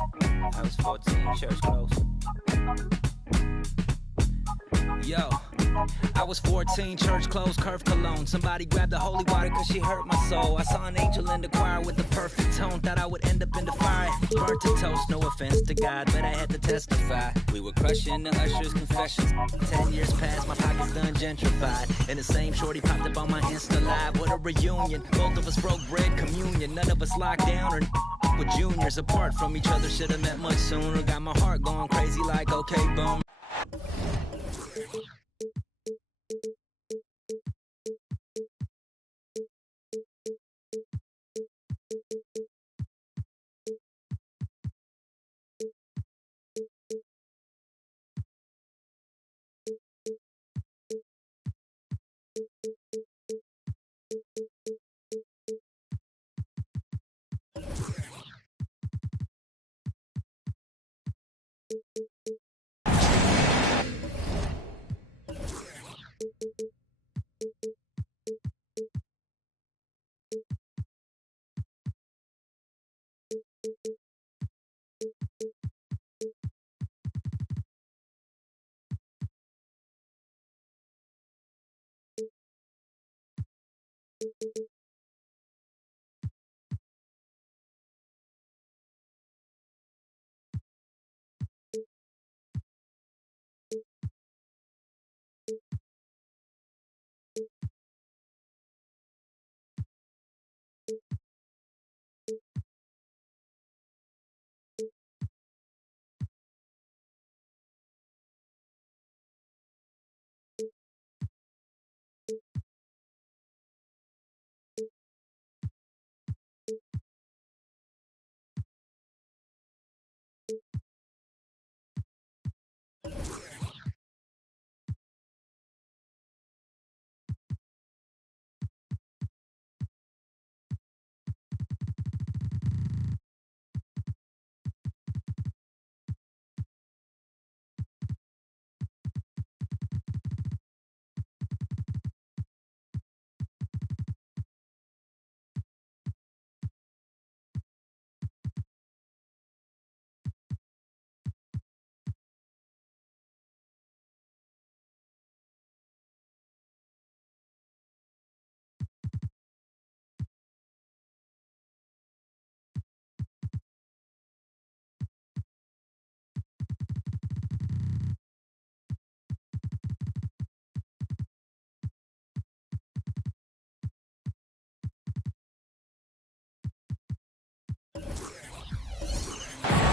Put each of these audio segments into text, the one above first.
I was 14, church close. Yo, I was 14, church closed, curve cologne. Somebody grabbed the holy water cause she hurt my soul. I saw an angel in the choir with the perfect tone. Thought I would end up in the fire, burnt to toast. No offense to God, but I had to testify. We were crushing the usher's confessions. 10 years passed, my pockets done gentrified. And the same shorty popped up on my Insta Live. What a reunion, both of us broke bread communion. None of us locked down or with juniors apart from each other. Should've met much sooner. Got my heart going crazy like okay, boom.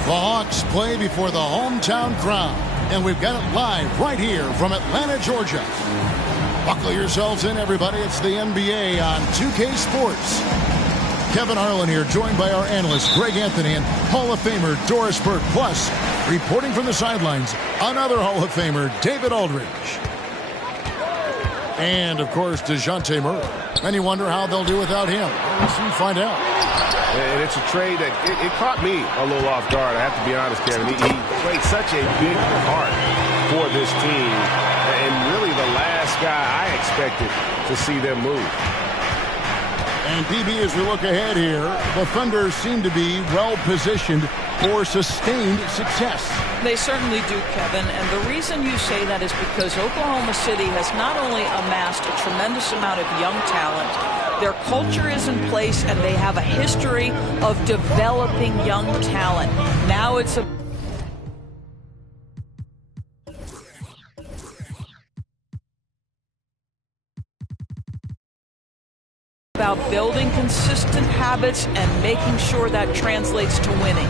The Hawks play before the hometown crowd, and we've got it live right here from Atlanta, Georgia. Buckle yourselves in, everybody. It's the NBA on 2K Sports. Kevin Harlan here, joined by our analyst, Greg Anthony, and Hall of Famer Doris Burke. Plus, reporting from the sidelines, another Hall of Famer, David Aldridge. And, of course, DeJounte Murray. And you wonder how they'll do without him. We'll soon find out. And it's a trade that it caught me a little off guard. I have to be honest, Kevin. He played such a big part for this team. And really the last guy I expected to see them move. And PB, as we look ahead here, the Thunder seem to be well-positioned for sustained success. They certainly do, Kevin. And the reason you say that is because Oklahoma City has not only amassed a tremendous amount of young talent, their culture is in place, and they have a history of developing young talent. Now it's about building consistent habits and making sure that translates to winning.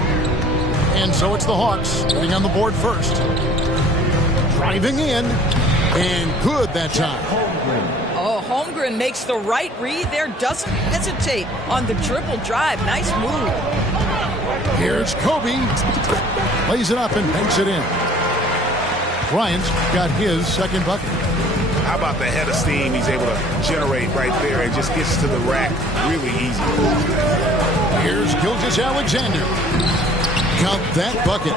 And so it's the Hawks getting on the board first. Driving in, and good that time. Oh, Holmgren makes the right read there, doesn't hesitate on the dribble drive. Nice move. Here's Kobe. Lays it up and banks it in. Bryant's got his second bucket. How about the head of steam he's able to generate right there and just gets to the rack really easy. Here's Gilgeous-Alexander. Count that bucket.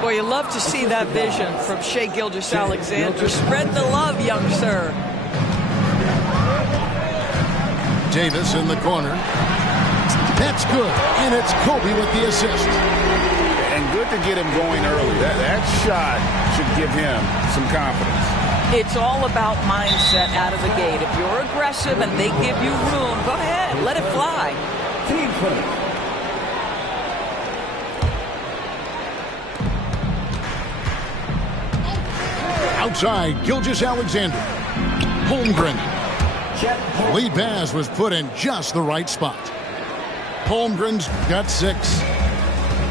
Boy, you love to see that vision from Shai Gilgeous-Alexander. Spread the love, young sir. Davis in the corner. That's good. And it's Kobe with the assist. good to get him going early. That shot should give him some confidence. It's all about mindset out of the gate. If you're aggressive and they give you room, go ahead, let it fly. Team play. Outside, Gilgeous-Alexander. Holmgren. Lead pass was put in just the right spot. Holmgren's got 6.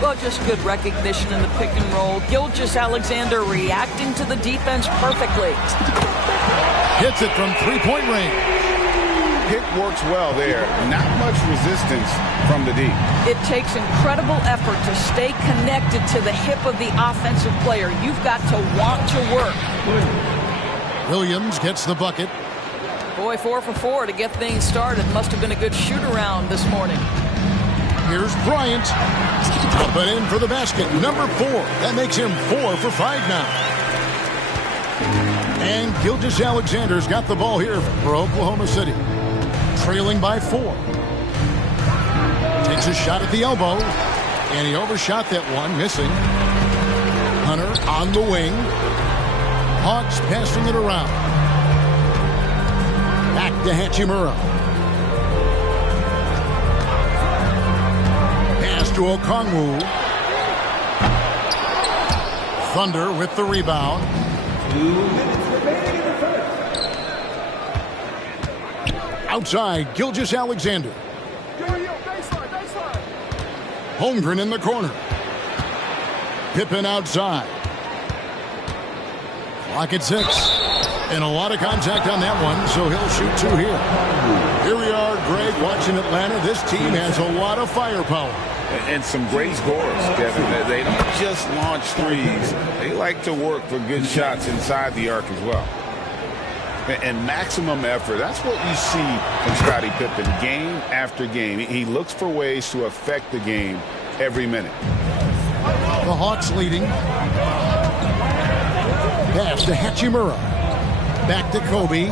Well, just good recognition in the pick and roll. Gilgeous-Alexander reacting to the defense perfectly. Hits it from three-point range. Pick works well there. Not much resistance from the D. It takes incredible effort to stay connected to the hip of the offensive player. You've got to want to work. Williams gets the bucket. Boy, 4 for 4 to get things started. Must have been a good shoot-around this morning. Here's Bryant. Up and in for the basket. Number 4. That makes him 4 for 5 now. And Gilgeous-Alexander's got the ball here for Oklahoma City. Trailing by 4. Takes a shot at the elbow. And he overshot that one, missing. Hunter on the wing. Hawks passing it around. Back to Hachimura. Pass to Okongwu. Thunder with the rebound. 2 minutes remaining in the first. Outside, Gilgeous-Alexander. Holmgren in the corner. Pippen outside. Clock at 6. And a lot of contact on that one, so he'll shoot 2 here. Here we are, Greg, watching Atlanta. This team has a lot of firepower. And some great scorers, Kevin. They don't just launch threes. They like to work for good shots inside the arc as well. And maximum effort. That's what you see from Scottie Pippen game after game. He looks for ways to affect the game every minute. The Hawks leading. Pass to Hachimura. Back to Kobe.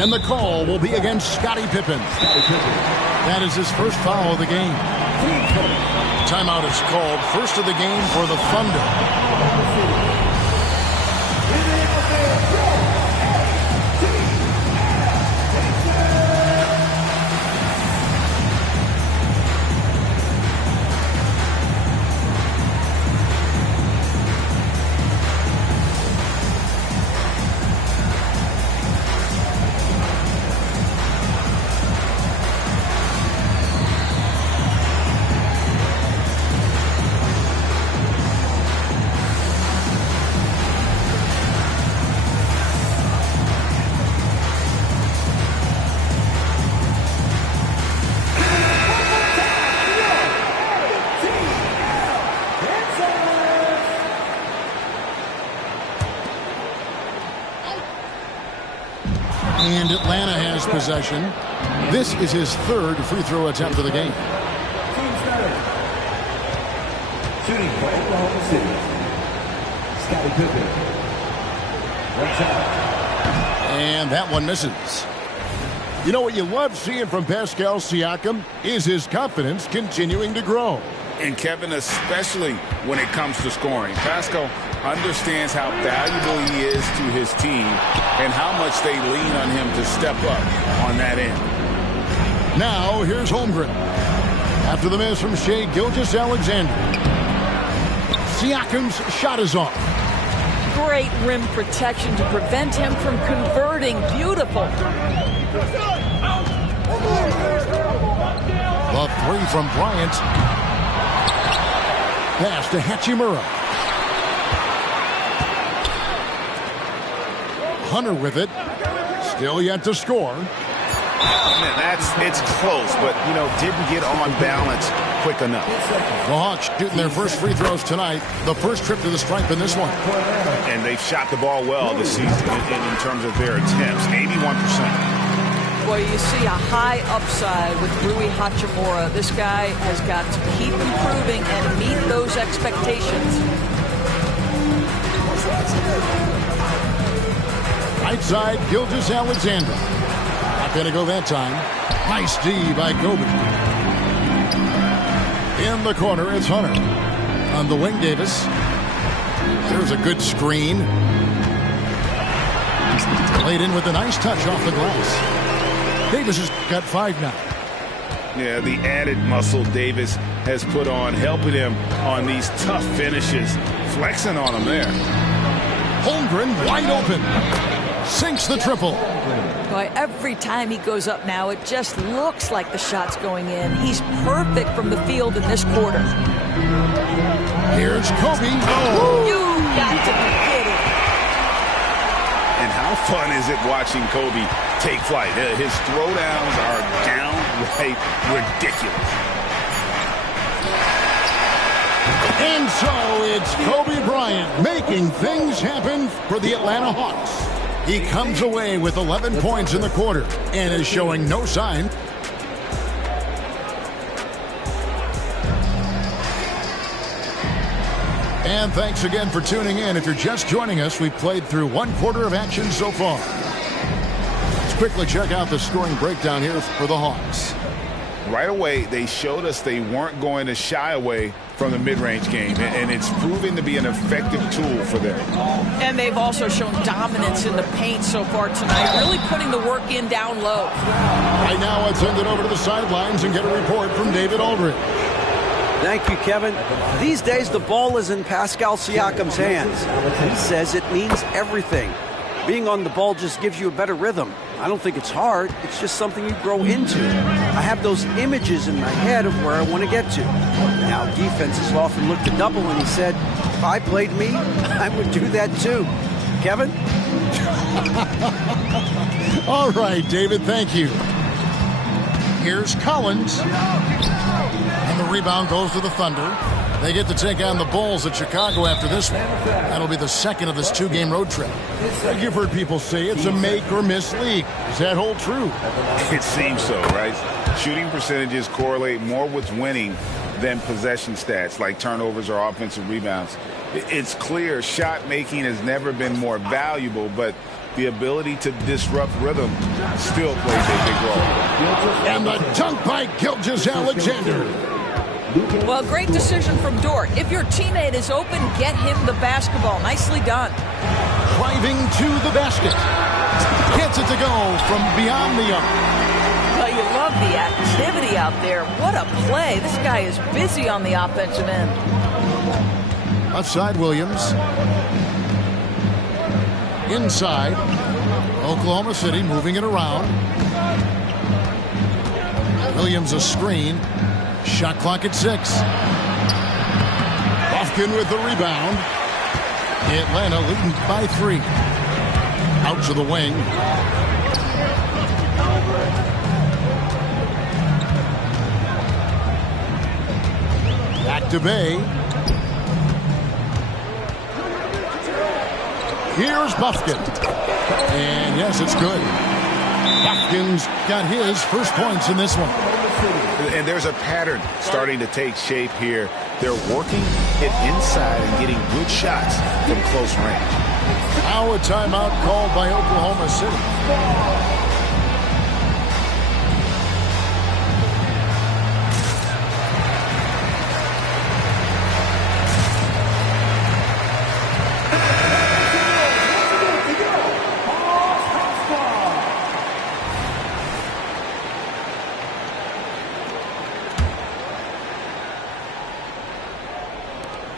And the call will be against Scottie Pippen. That is his first foul of the game. Timeout is called. First of the game for the Thunder. And Atlanta has possession. This is his 3rd free throw attempt of the game. Team starter. Shooting for Oklahoma City. Scottie Pippen. One shot. And that one misses. You know what you love seeing from Pascal Siakam is his confidence continuing to grow. And Kevin, especially when it comes to scoring. Pascal understands how valuable he is to his team and how much they lean on him to step up on that end. Now, here's Holmgren. After the miss from Shai Gilgeous-Alexander. Siakam's shot is off. Great rim protection to prevent him from converting. Beautiful. The 3 from Bryant. Pass to Hachimura. Hunter with it. Still yet to score. Man, it's close, but, didn't get on balance quick enough. The Hawks shooting their first free throws tonight. The first trip to the stripe in this one. And they've shot the ball well this season in terms of their attempts. 81%. Well, you see a high upside with Rui Hachimura. This guy has got to keep improving and meet those expectations. Right side, Gilgeous-Alexander. Not going to go that time. Nice D by Kobe. In the corner, it's Hunter. On the wing, Davis. There's a good screen. Played in with a nice touch off the glass. Davis has got 5 now. Yeah, the added muscle Davis has put on, helping him on these tough finishes. Flexing on him there. Holmgren wide open. Sinks the triple. Boy, every time he goes up now, it just looks like the shot's going in. He's perfect from the field in this quarter. Here's Kobe. You got to be kidding. And how fun is it watching Kobe take flight? His throwdowns are downright ridiculous. And so it's Kobe Bryant making things happen for the Atlanta Hawks. He comes away with 11 points in the quarter and is showing no sign. And thanks again for tuning in. If you're just joining us, we've played through 1 quarter of action so far. Let's quickly check out the scoring breakdown here for the Hawks. Right away, they showed us they weren't going to shy away from the mid-range game, and it's proven to be an effective tool for them. And they've also shown dominance in the paint so far tonight, really putting the work in down low. Right now, let's send it over to the sidelines and get a report from David Aldridge. Thank you, Kevin. These days, the ball is in Pascal Siakam's hands. He says it means everything. Being on the ball just gives you a better rhythm. I don't think it's hard. It's just something you grow into. I have those images in my head of where I want to get to. Now, defenses often look to double, and he said, if I played me, I would do that too. Kevin? All right, David, thank you. Here's Collins. And the rebound goes to the Thunder. They get to take on the Bulls at Chicago after this one. That'll be the second of this 2-game road trip. Like you've heard people say, it's a make-or-miss league. Does that hold true? It seems so, right? Shooting percentages correlate more with winning than possession stats, like turnovers or offensive rebounds. It's clear shot making has never been more valuable, but the ability to disrupt rhythm still plays a big role. And the dunk by Gilgeous-Alexander. Well, great decision from Dort. If your teammate is open, get him the basketball. Nicely done. Driving to the basket. Gets it to go from beyond the arc. Well, you love the activity out there. What a play. This guy is busy on the offensive end. Left side, Williams. Inside. Oklahoma City moving it around. Williams a screen. Shot clock at 6. Bufkin with the rebound. Atlanta leading by 3. Out to the wing. Back to Bay. Here's Bufkin. And yes, it's good. Bufkin's got his first points in this one. And there's a pattern starting to take shape here. They're working it inside and getting good shots from close range. Now a timeout called by Oklahoma City.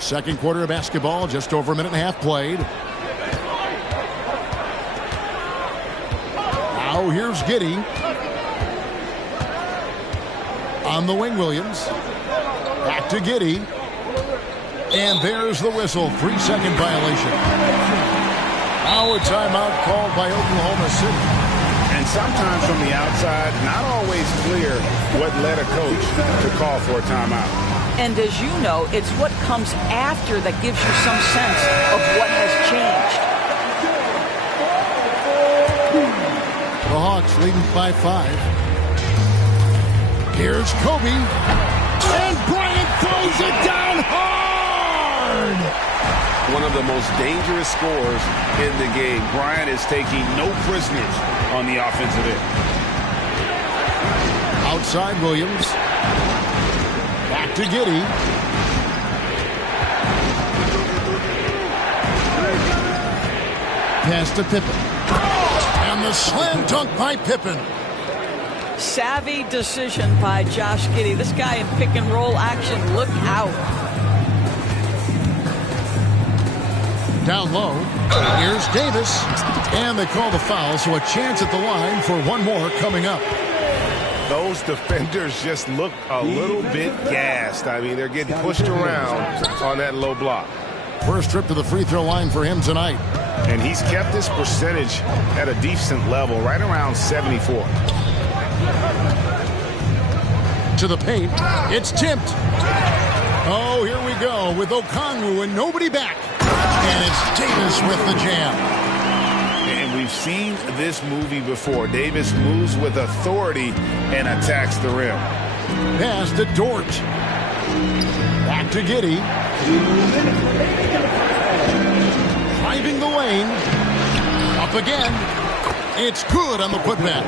Second quarter of basketball, just over a minute and a half played. Now here's Giddey. On the wing, Williams. Back to Giddey. And there's the whistle. 3-second violation. Now a timeout called by Oklahoma City. And sometimes from the outside, not always clear what led a coach to call for a timeout. And as you know, it's what comes after that gives you some sense of what has changed. The Hawks leading by 5. Here's Kobe. And Bryant throws it down hard! One of the most dangerous scorers in the game. Bryant is taking no prisoners on the offensive end. Outside Williams. Back to Giddey. Pass to Pippen. And the slam dunk by Pippen. Savvy decision by Josh Giddey. This guy in pick and roll action. Look out. Down low. Here's Davis. And they call the foul, so a chance at the line for one more coming up. Those defenders just look a little bit gassed. I mean, they're getting pushed around on that low block. First trip to the free throw line for him tonight. And he's kept this percentage at a decent level, right around 74. To the paint. It's tipped. Oh, here we go with Okongwu and nobody back. And it's Davis with the jam. And we've seen this movie before. Davis moves with authority and attacks the rim. Pass to Dort. Back to Giddey. Driving the lane. Up again. It's good on the putback.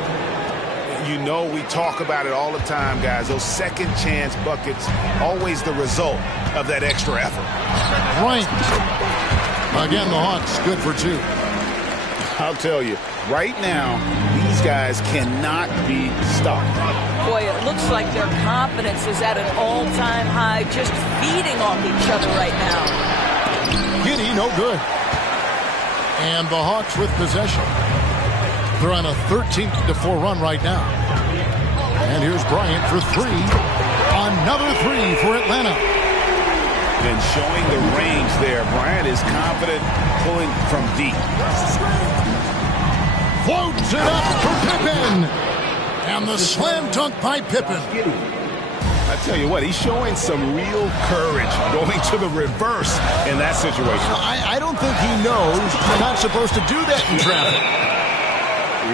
You know, we talk about it all the time, guys. Those second chance buckets, always the result of that extra effort. Bryant. Again, the Hawks good for two. I'll tell you, right now, these guys cannot be stopped. Boy, it looks like their confidence is at an all-time high, just feeding off each other right now. Giddey, no good. And the Hawks with possession. They're on a 13-4 run right now. And here's Bryant for three. Another three for Atlanta. And showing the range there. Bryant is confident pulling from deep. Floats it up for Pippen. And the slam dunk by Pippen. I tell you what, he's showing some real courage going to the reverse in that situation. I don't think he knows you're not supposed to do that in traffic.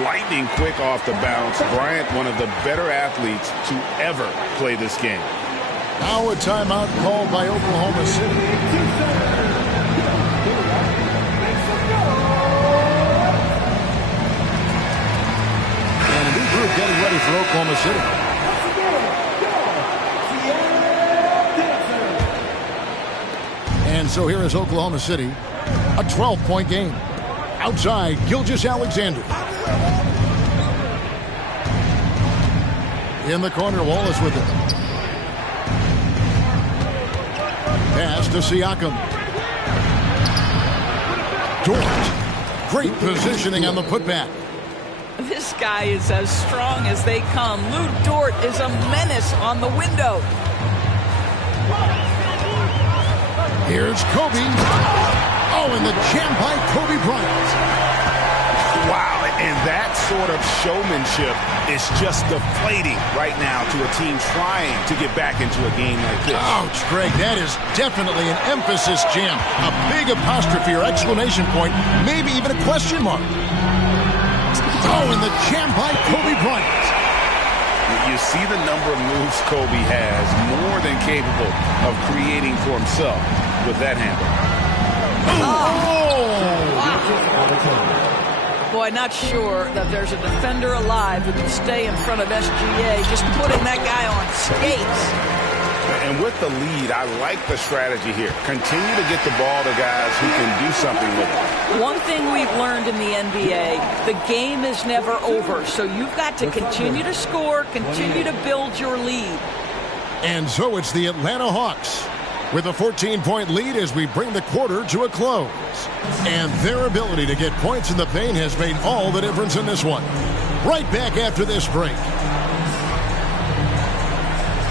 Lightning quick off the bounce. Bryant, one of the better athletes to ever play this game. Now a timeout called by Oklahoma City. And a new group getting ready for Oklahoma City. And so here is Oklahoma City, a 12-point game. Outside, Gilgeous-Alexander. In the corner, Wallace with it. Pass to Siakam. Dort. Great positioning on the putback. This guy is as strong as they come. Lou Dort is a menace on the window. Here's Kobe. Oh, and the jam by Kobe Bryant. Wow, and that sort of showmanship is just deflating right now to a team trying to get back into a game like this. Ouch, Greg, that is definitely an emphasis jam. A big apostrophe or exclamation point, maybe even a question mark. Oh, and the jam by Kobe Bryant. You see the number of moves Kobe has, more than capable of creating for himself with that handle. Boy, not sure that there's a defender alive who can stay in front of SGA, just putting that guy on skates. And with the lead, I like the strategy here. Continue to get the ball to guys who can do something with it. One thing we've learned in the NBA, the game is never over. So you've got to continue to score, continue to build your lead. And so it's the Atlanta Hawks with a 14-point lead as we bring the quarter to a close. And their ability to get points in the paint has made all the difference in this one. Right back after this break.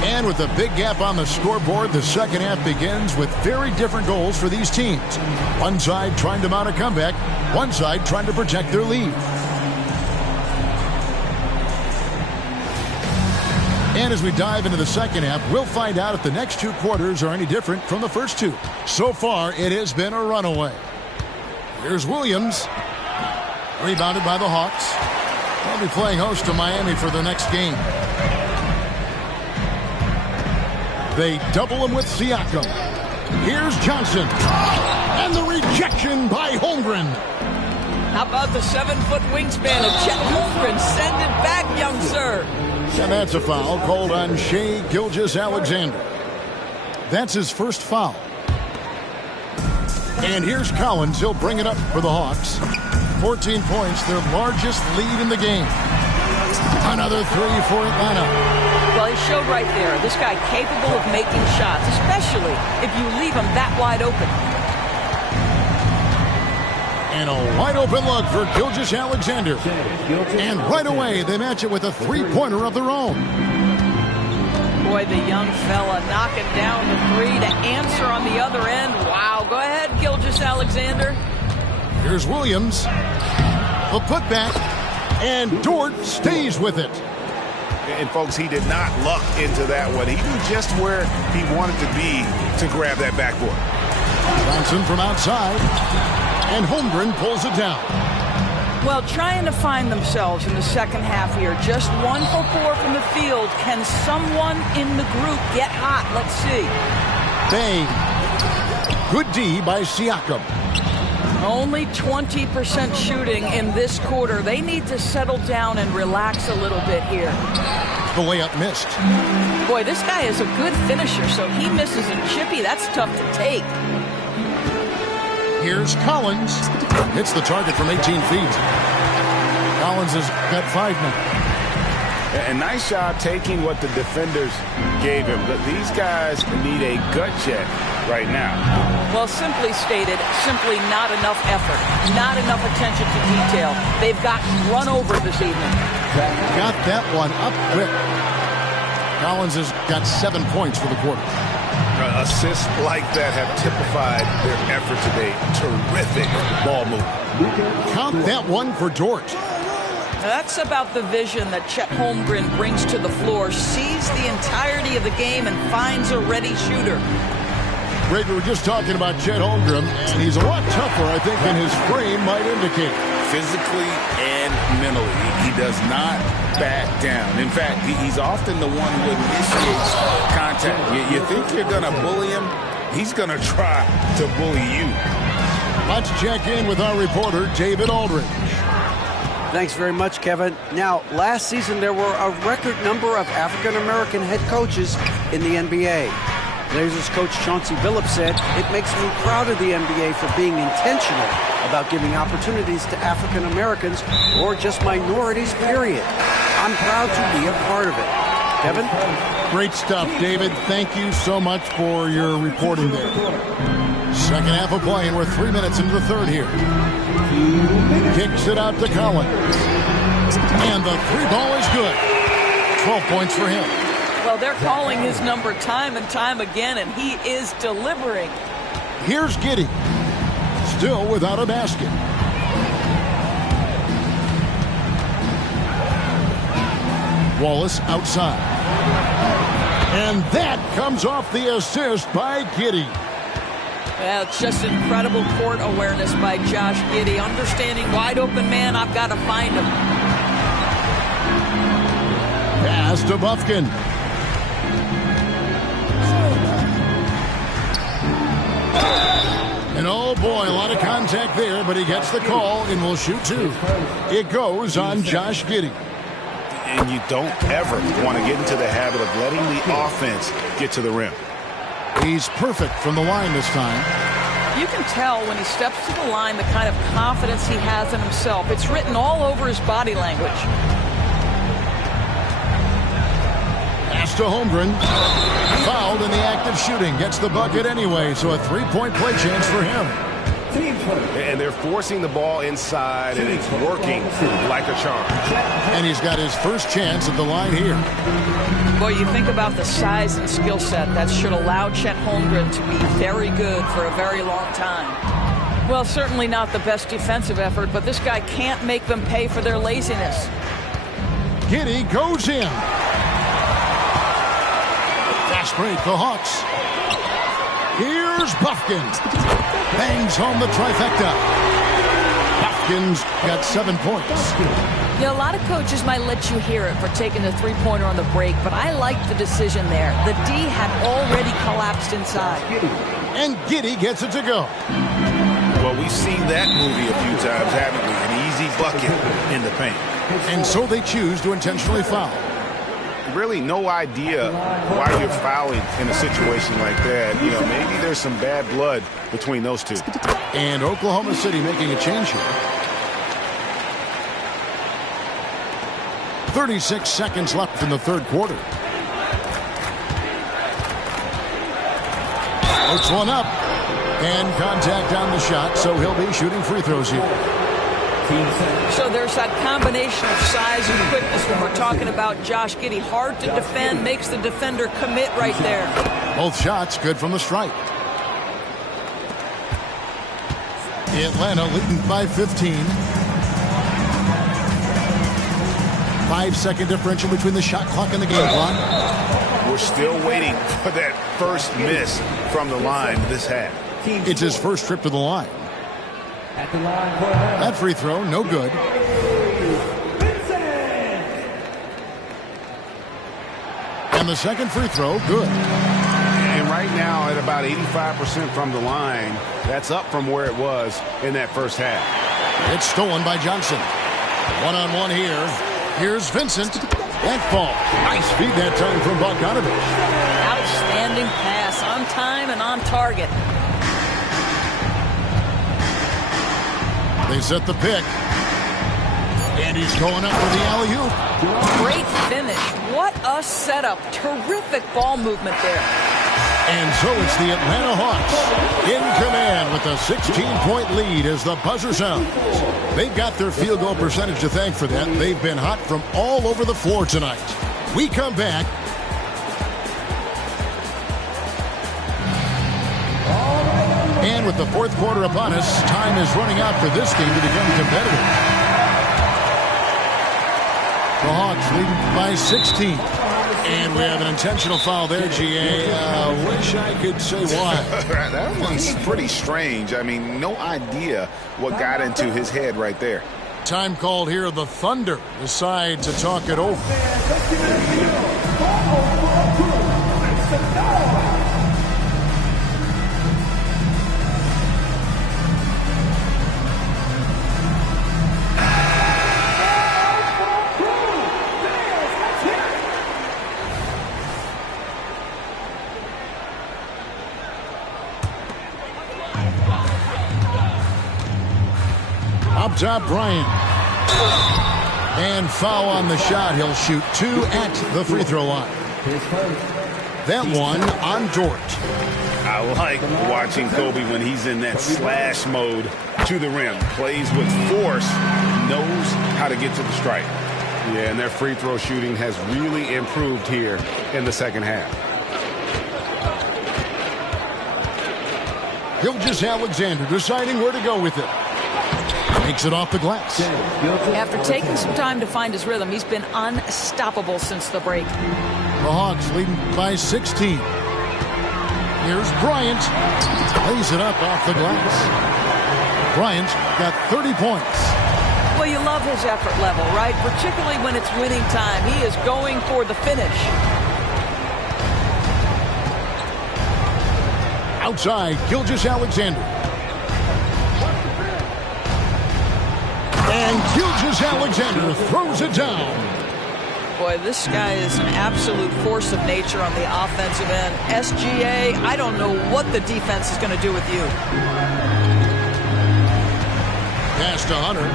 And with a big gap on the scoreboard, the second half begins with very different goals for these teams. One side trying to mount a comeback, one side trying to protect their lead. And as we dive into the second half, we'll find out if the next two quarters are any different from the first two. So far, it has been a runaway. Here's Williams. Rebounded by the Hawks. They'll be playing host to Miami for the next game. They double him with Siakam. Here's Johnson. And the rejection by Holmgren. How about the 7-foot wingspan of Chet Holmgren? Send it back, young sir. And that's a foul called on Shai Gilgeous-Alexander. That's his first foul. And here's Collins. He'll bring it up for the Hawks. 14 points, their largest lead in the game. Another three for Atlanta. Well, he showed right there, this guy capable of making shots, especially if you leave him that wide open. And a wide open look for Gilgeous-Alexander. And right away, they match it with a three-pointer of their own. Boy, the young fella knocking down the three to answer on the other end. Wow, go ahead, Gilgeous-Alexander. Here's Williams. The putback. And Dort stays with it. And, folks, he did not luck into that one. He knew just where he wanted to be to grab that backboard. Johnson from outside. And Holmgren pulls it down. Well, trying to find themselves in the second half here. Just 1 for 4 from the field. Can someone in the group get hot? Let's see. Bang. Good D by Siakam. Only 20% shooting in this quarter. They need to settle down and relax a little bit here. The layup missed. Boy, this guy is a good finisher, so he misses a chippy. That's tough to take. Here's Collins. Hits the target from 18 feet. Collins has got 5 now. A nice job taking what the defenders gave him. But these guys need a gut check right now. Well, simply stated, simply not enough effort, not enough attention to detail. They've gotten run over this evening. Got that one up quick. Collins has got 7 points for the quarter. Assists like that have typified their effort today. Terrific ball movement. Count that one for Dort. That's about the vision that Chet Holmgren brings to the floor. Sees the entirety of the game and finds a ready shooter. Greg, we were just talking about Chet Holmgren, and he's a lot tougher, I think, than his frame might indicate. Physically and mentally, he does not back down. In fact, he's often the one who initiates contact. You think you're going to bully him? He's going to try to bully you. Let's check in with our reporter, David Aldridge. Thanks very much, Kevin. Now, last season there were a record number of African-American head coaches in the NBA. Blazers coach Chauncey Billups said, "It makes me proud of the NBA for being intentional about giving opportunities to African Americans or just minorities, period. I'm proud to be a part of it." Kevin? Great stuff, David. Thank you so much for your reporting there. Second half of play, and we're 3 minutes into the third here. Kicks it out to Collins. And the three ball is good. 12 points for him. Well, they're calling his number time and time again, and he is delivering. Here's Giddey. Still without a basket. Wallace outside. And that comes off the assist by Giddey. Well, it's just incredible court awareness by Josh Giddey. Understanding wide open man, I've got to find him. Pass to Bufkin. And oh boy, a lot of contact there, but he gets the call and will shoot two. It goes on Josh Giddey. And you don't ever want to get into the habit of letting the offense get to the rim. He's perfect from the line this time. You can tell when he steps to the line the kind of confidence he has in himself. It's written all over his body language. Pass to Holmgren. Fouled in the act of shooting. Gets the bucket anyway, so a three-point play chance for him. And they're forcing the ball inside, and it's working like a charm. And he's got his first chance at the line here. Boy, you think about the size and skill set that should allow Chet Holmgren to be very good for a very long time. Well, certainly not the best defensive effort, but this guy can't make them pay for their laziness. Giddey goes in. Fast break, the Hawks. Here's Bufkin. Bangs home the trifecta. Bufkin's got 7 points. Yeah, a lot of coaches might let you hear it for taking the three-pointer on the break, but I like the decision there. The D had already collapsed inside. And Giddey gets it to go. Well, we've seen that movie a few times, haven't we? An easy bucket in the paint. And so they choose to intentionally foul. really no idea why you're fouling in a situation like that. You know, maybe there's some bad blood between those two. And Oklahoma City making a change here. 36 seconds left in the third quarter. Puts one up. And contact on the shot, so he'll be shooting free throws here. So there's that combination of size and quickness when we're talking about Josh Giddey. Hard to defend, makes the defender commit right there. Both shots good from the stripe. Atlanta leading by 15. 5-second differential between the shot clock and the game clock. We're still waiting for that first miss from the line this half. It's his first trip to the line. At the line for That free throw, no good. And the second free throw, good. And right now at about 85% from the line, that's up from where it was in that first half. It's stolen by Johnson. One-on-one here. Here's Vincent. That ball. Nice feed that time from Bogdanovich. Outstanding pass, on time and on target. They set the pick. And he's going up for the alley-oop. Great finish. What a setup. Terrific ball movement there. And so it's the Atlanta Hawks in command with a 16-point lead as the buzzer sounds. They've got their field goal percentage to thank for that. They've been hot from all over the floor tonight. We come back. And with the fourth quarter upon us, time is running out for this game to become competitive. The Hawks leading by 16. And we have an intentional foul there, GA. Wish I could say why. That one's pretty strange. I mean, no idea what got into his head right there. Time called here. The Thunder decide to talk it over. Up top, Bryant. And foul on the shot. He'll shoot 2 at the free throw line. That one on Dort. I like watching Kobe when he's in that slash mode to the rim. Plays with force, knows how to get to the stripe. Yeah, and their free throw shooting has really improved here in the second half. Gilgeous-Alexander deciding where to go with it. Takes it off the glass. After taking some time to find his rhythm, he's been unstoppable since the break. The Hawks leading by 16. Here's Bryant. Lays it up off the glass. Bryant got 30 points. Well, you love his effort level, right? Particularly when it's winning time. He is going for the finish. Outside, Gilgeous-Alexander. And Gilgeous-Alexander throws it down. Boy, this guy is an absolute force of nature on the offensive end. SGA, I don't know what the defense is going to do with you. Pass to Hunter.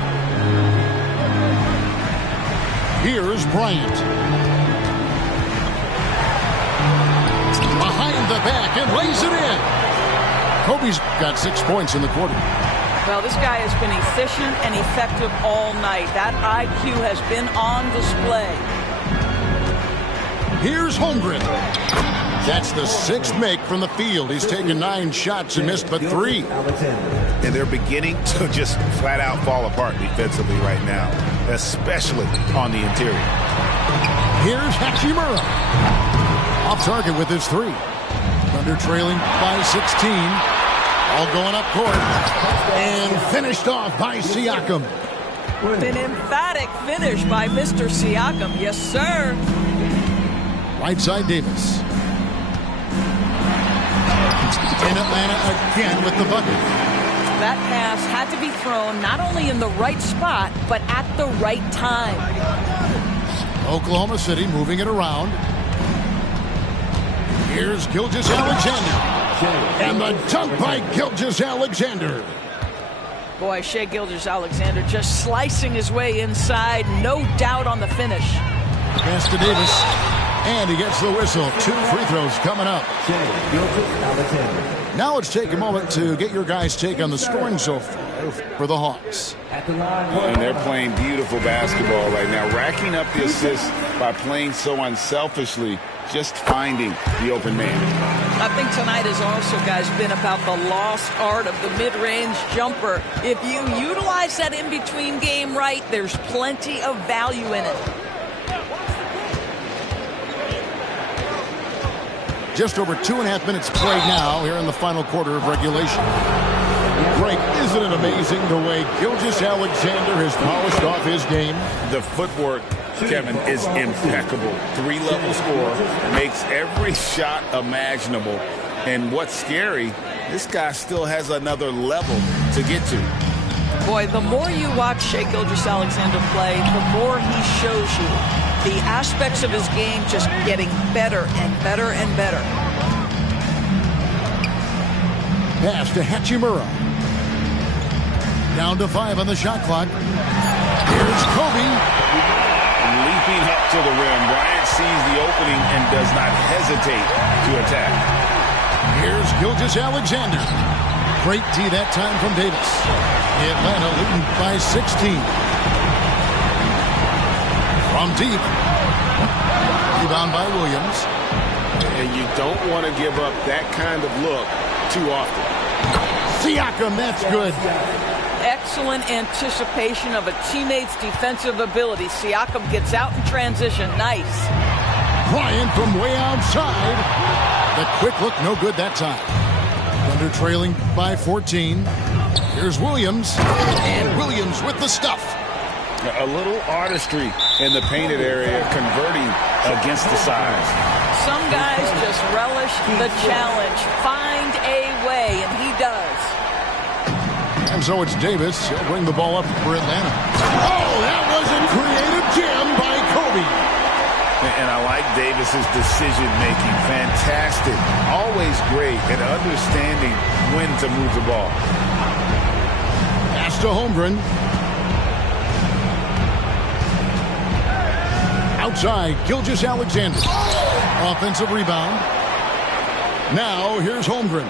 Here's Bryant. Behind the back and lays it in. Kobe's got 6 points in the quarter. Well, this guy has been efficient and effective all night. That IQ has been on display. Here's Holmgren. That's the 6th make from the field. He's taken 9 shots and missed but 3. And they're beginning to just flat out fall apart defensively right now, especially on the interior. Here's Hachimura. Off target with his 3. Thunder trailing by 16. All going up court. And finished off by Siakam. An emphatic finish by Mr. Siakam. Yes, sir. Right side, Davis. In Atlanta again with the bucket. That pass had to be thrown not only in the right spot, but at the right time. Oklahoma City moving it around. Here's Gilgeous-Alexander. And the dunk by Gilgeous-Alexander. Boy, Shai Gilgeous-Alexander just slicing his way inside. No doubt on the finish. Pass to Davis. And he gets the whistle. 2 free throws coming up. Now let's take a moment to get your guys' take on the scoring so far for the Hawks. And they're playing beautiful basketball right now, racking up the assists by playing so unselfishly, just finding the open man. I think tonight has also, guys, been about the lost art of the mid-range jumper. If you utilize that in-between game right, there's plenty of value in it. Just over 2.5 minutes played now here in the final quarter of regulation. Greg, isn't it amazing the way Gilgeous-Alexander has polished off his game? The footwork, Kevin, is impeccable. 3-level scorer, makes every shot imaginable. And what's scary, this guy still has another level to get to. Boy, the more you watch Shai Gilgeous-Alexander play, the more he shows you the aspects of his game just getting better and better and better. Pass to Hachimura. Down to 5 on the shot clock. Here's Kobe. Leaping up to the rim. Bryant sees the opening and does not hesitate to attack. Here's Gilgeous-Alexander. Great D that time from Davis. Atlanta leading by 16. From deep. Rebound by Williams. And you don't want to give up that kind of look too often. Siakam, that's good. Excellent anticipation of a teammate's defensive ability. Siakam gets out in transition. Nice. Bryant from way outside. The quick look, no good that time. Thunder trailing by 14. Here's Williams. And Williams with the stuff. A little artistry in the painted area, converting against the size. Some guys just relish the challenge. Find a way, and he does. And so it's Davis. He'll bring the ball up for Atlanta. Oh, that was a creative jam by Kobe. And I like Davis's decision-making. Fantastic. Always great at understanding when to move the ball. Pass to Holmgren. Outside, Gilgeous-Alexander. Offensive rebound. Now, here's Holmgren.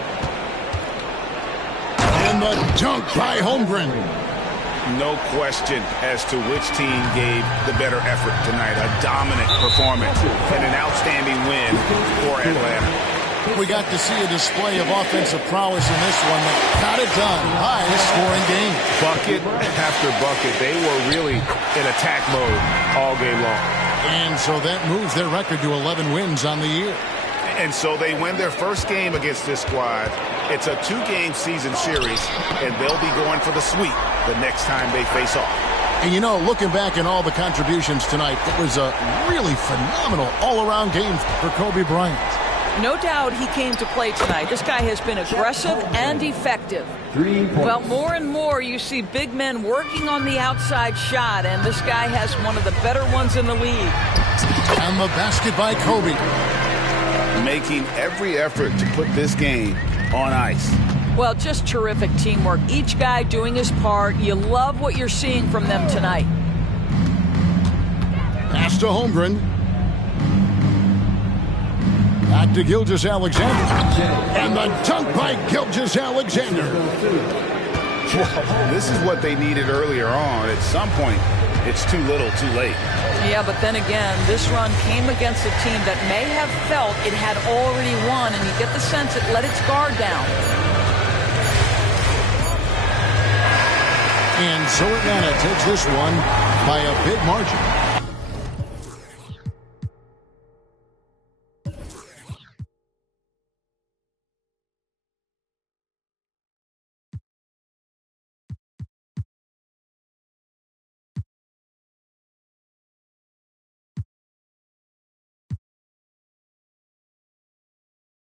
And the dunk by Holmgren. No question as to which team gave the better effort tonight. A dominant performance and an outstanding win for Atlanta. We got to see a display of offensive prowess in this one that got it done. Highest scoring game. Bucket after bucket. They were really in attack mode all game long. And so that moves their record to 11 wins on the year. And so they win their first game against this squad. It's a 2-game season series, and they'll be going for the sweep the next time they face off. And you know, looking back at all the contributions tonight, it was a really phenomenal all-around game for Kobe Bryant. No doubt he came to play tonight. This guy has been aggressive and effective. Well, more and more you see big men working on the outside shot, and this guy has one of the better ones in the league. And the basket by Kobe. Making every effort to put this game on ice. Well, just terrific teamwork. Each guy doing his part. You love what you're seeing from them tonight. Pass to Holmgren. Back to Gilgeous-Alexander. And the dunk by Gilgeous-Alexander. This is what they needed earlier on. At some point, it's too little, too late. Yeah, but then again, this run came against a team that may have felt it had already won, and you get the sense it let its guard down. And so Atlanta takes this one by a big margin.